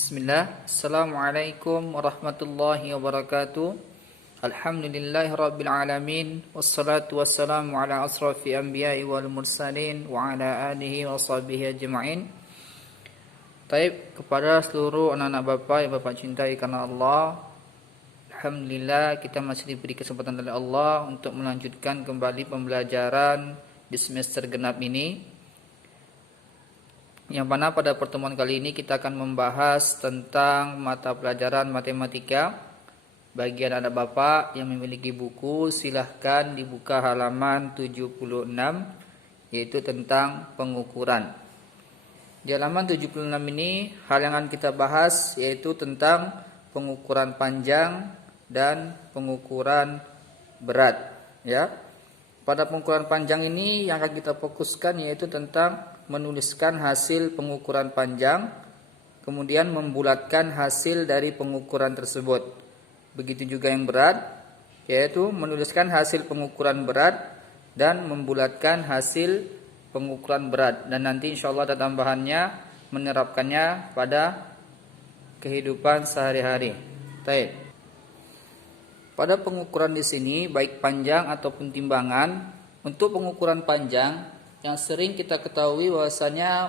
Bismillah. Assalamualaikum warahmatullahi wabarakatuh. Alhamdulillahi rabbil alamin. Wassalatu wassalamu ala asrafi anbiya'i wal mursalin wa ala alihi wa sahbihi ajma'in. Taib, kepada seluruh anak-anak Bapak yang Bapak cintai karena Allah, alhamdulillah kita masih diberi kesempatan oleh Allah untuk melanjutkan kembali pembelajaran di semester genap ini. Yang mana pada pertemuan kali ini kita akan membahas tentang mata pelajaran matematika. Bagi anak-anak Bapak yang memiliki buku, silahkan dibuka halaman 76, yaitu tentang pengukuran. Di halaman 76 ini, hal yang akan kita bahas yaitu tentang pengukuran panjang dan pengukuran berat. Ya. Pada pengukuran panjang ini yang akan kita fokuskan yaitu tentang menuliskan hasil pengukuran panjang, kemudian membulatkan hasil dari pengukuran tersebut. Begitu juga yang berat, yaitu menuliskan hasil pengukuran berat dan membulatkan hasil pengukuran berat. Dan nanti insya Allah ada tambahannya menerapkannya pada kehidupan sehari-hari. Baik. Pada pengukuran di sini, baik panjang ataupun timbangan, untuk pengukuran panjang yang sering kita ketahui bahwasanya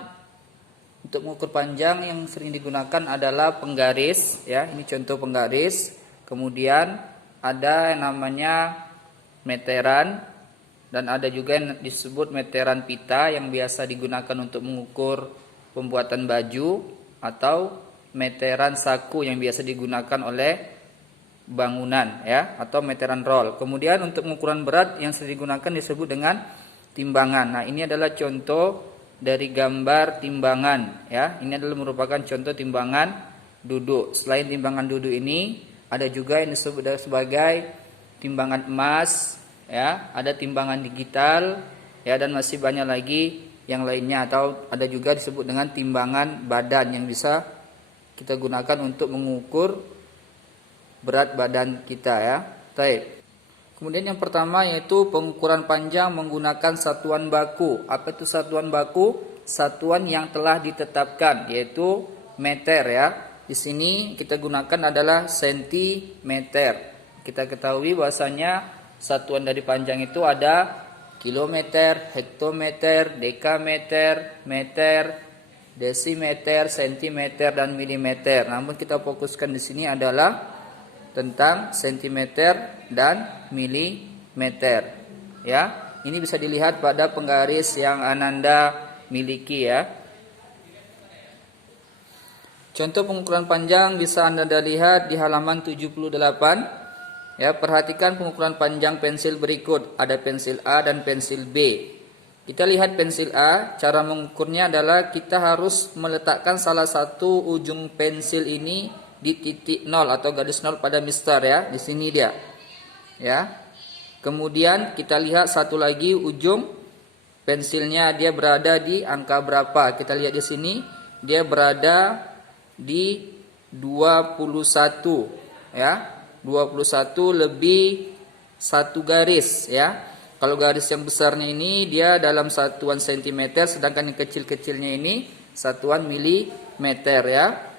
untuk mengukur panjang yang sering digunakan adalah penggaris, ya. Ini contoh penggaris. Kemudian ada yang namanya meteran dan ada juga yang disebut meteran pita yang biasa digunakan untuk mengukur pembuatan baju, atau meteran saku yang biasa digunakan oleh bangunan, ya, atau meteran roll. Kemudian untuk pengukuran berat yang sering digunakan disebut dengan timbangan. Nah, ini adalah contoh dari gambar timbangan, ya. Ini adalah merupakan contoh timbangan duduk. Selain timbangan duduk ini, ada juga yang disebut sebagai timbangan emas, ya. Ada timbangan digital, ya, dan masih banyak lagi yang lainnya, atau ada juga disebut dengan timbangan badan yang bisa kita gunakan untuk mengukur berat badan kita, ya. Baik. Kemudian yang pertama yaitu pengukuran panjang menggunakan satuan baku. Apa itu satuan baku? Satuan yang telah ditetapkan, yaitu meter, ya. Di sini kita gunakan adalah sentimeter. Kita ketahui bahwasanya satuan dari panjang itu ada kilometer, hektometer, dekameter, meter, desimeter, sentimeter, dan milimeter. Namun kita fokuskan di sini adalah tentang sentimeter dan milimeter, ya. Ini bisa dilihat pada penggaris yang Ananda miliki, ya. Contoh pengukuran panjang bisa Anda lihat di halaman 78. Ya, perhatikan pengukuran panjang pensil berikut. Ada pensil A dan pensil B. Kita lihat pensil A, cara mengukurnya adalah kita harus meletakkan salah satu ujung pensil ini di titik 0 atau garis 0 pada mister, ya. Di sini dia. Ya. Kemudian kita lihat satu lagi ujung pensilnya, dia berada di angka berapa? Kita lihat di sini dia berada di 21, ya. 21 lebih satu garis, ya. Kalau garis yang besarnya ini dia dalam satuan sentimeter, sedangkan yang kecil-kecilnya ini satuan milimeter, ya.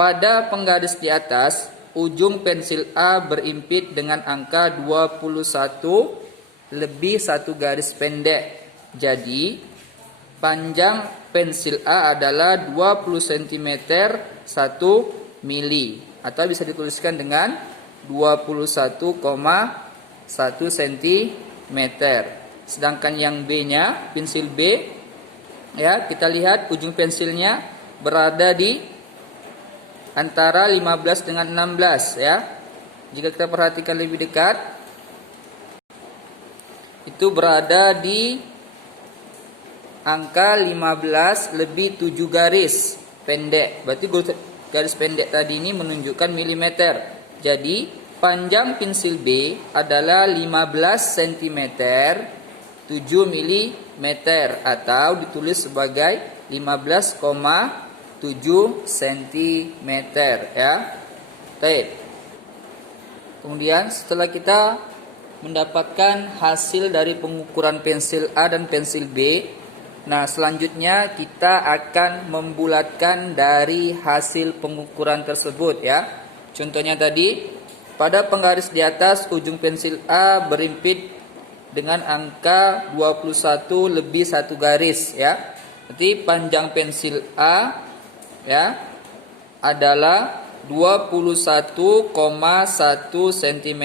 Pada penggaris di atas, ujung pensil A berimpit dengan angka 21 lebih satu garis pendek. Jadi, panjang pensil A adalah 20 cm 1 mili. Atau bisa dituliskan dengan 21,1 cm. Sedangkan yang B-nya, pensil B, ya, kita lihat ujung pensilnya berada di antara 15 dengan 16, ya. Jika kita perhatikan lebih dekat, itu berada di angka 15 lebih 7 garis pendek. Berarti garis pendek tadi ini menunjukkan milimeter. Jadi panjang pensil B adalah 15 cm 7 mm, atau ditulis sebagai 15,7 cm, ya. Baik. Kemudian setelah kita mendapatkan hasil dari pengukuran pensil A dan pensil B, Nah, selanjutnya kita akan membulatkan dari hasil pengukuran tersebut ya. Contohnya tadi, pada penggaris di atas ujung pensil A berimpit dengan angka 21 lebih 1 garis ya. Berarti panjang pensil A ya adalah 21,1 cm.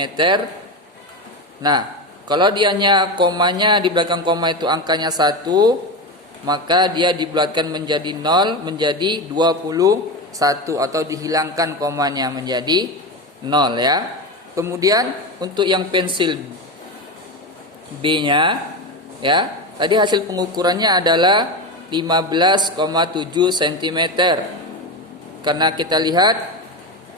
Nah, kalau dianya komanya di belakang koma itu angkanya 1, maka dia dibulatkan menjadi 0 menjadi 21 atau dihilangkan komanya menjadi 0 ya. Kemudian untuk yang pensil B-nya ya, tadi hasil pengukurannya adalah 15,7 cm. Karena kita lihat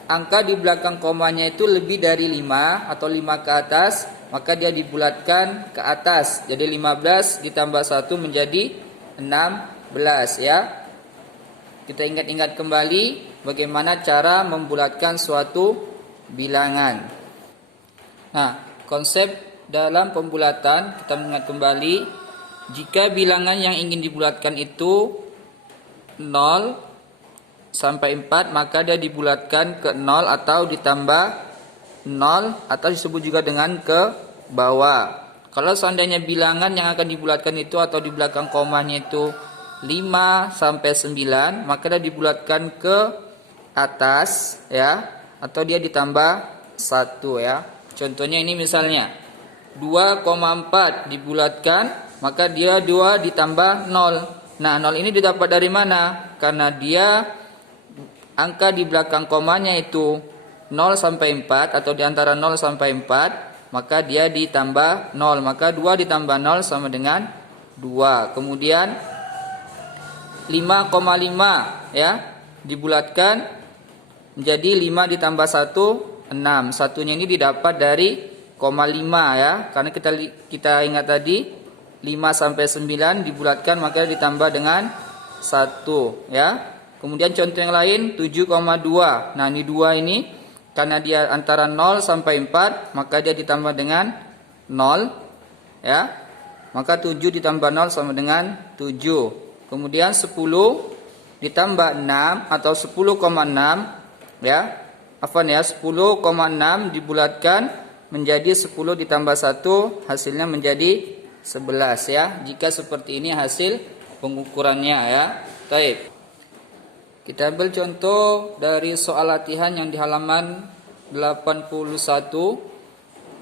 angka di belakang komanya itu lebih dari 5 atau 5 ke atas, maka dia dibulatkan ke atas. Jadi 15 ditambah 1 menjadi 16 ya. Kita ingat-ingat kembali bagaimana cara membulatkan suatu bilangan. Nah, konsep dalam pembulatan kita ingat kembali, jika bilangan yang ingin dibulatkan itu 0 sampai 4, maka dia dibulatkan ke 0 atau ditambah 0 atau disebut juga dengan ke bawah. Kalau seandainya bilangan yang akan dibulatkan itu atau di belakang komanya itu 5 sampai 9, maka dia dibulatkan ke atas ya, atau dia ditambah 1 ya. Contohnya ini misalnya 2,4 dibulatkan, maka dia 2 ditambah 0. Nah, 0 ini didapat dari mana? Karena dia angka di belakang komanya itu 0 sampai 4 atau di antara 0 sampai 4, maka dia ditambah 0. Maka 2 ditambah 0 sama dengan 2. Kemudian 5,5 ya, dibulatkan menjadi 5 ditambah 1, 6. Satunya ini didapat dari koma 5 ya. Karena kita ingat tadi 5 sampai 9 dibulatkan maka ditambah dengan 1 ya. Kemudian contoh yang lain 7,2. Nah, ini 2 ini karena dia antara 0 sampai 4, maka dia ditambah dengan 0 ya. Maka 7 ditambah 0 sama dengan 7. Kemudian 10 ditambah 6 atau 10,6 ya. Afwan ya, 10,6 dibulatkan menjadi 10 ditambah 1, hasilnya menjadi 11 ya. Jika seperti ini hasil pengukurannya ya. Baik. Kita ambil contoh dari soal latihan yang di halaman 81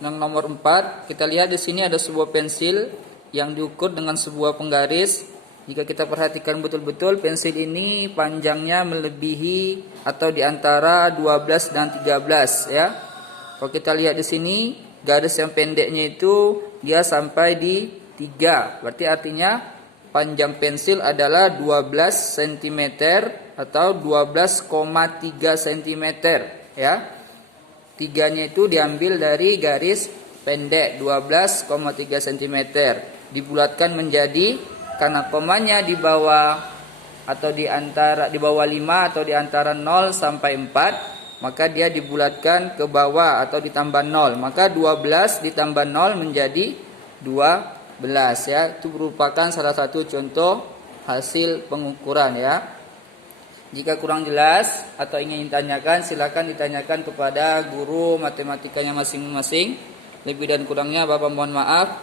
yang nomor 4. Kita lihat di sini ada sebuah pensil yang diukur dengan sebuah penggaris. Jika kita perhatikan betul-betul, pensil ini panjangnya melebihi atau di antara 12 dan 13 ya. Kalau kita lihat di sini, garis yang pendeknya itu dia sampai di 3. Berarti artinya panjang pensil adalah 12 cm atau 12,3 cm ya. Tiganya itu diambil dari garis pendek 12,3 cm. Dibulatkan menjadi, karena komanya di bawah atau di bawah 5 atau di antara 0 sampai 4, maka dia dibulatkan ke bawah atau ditambah 0. Maka 12 ditambah 0 menjadi 12 ya. Itu merupakan salah satu contoh hasil pengukuran ya. Jika kurang jelas atau ingin ditanyakan, silakan ditanyakan kepada guru matematikanya masing-masing. Lebih dan kurangnya Bapak mohon maaf.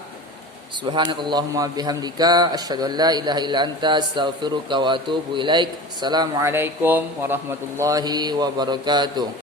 Subhanakallahumma bihamdika asyhadu an la ilaha illa anta astaghfiruka wa atubu ilaik. Assalamualaikum warahmatullahi wabarakatuh.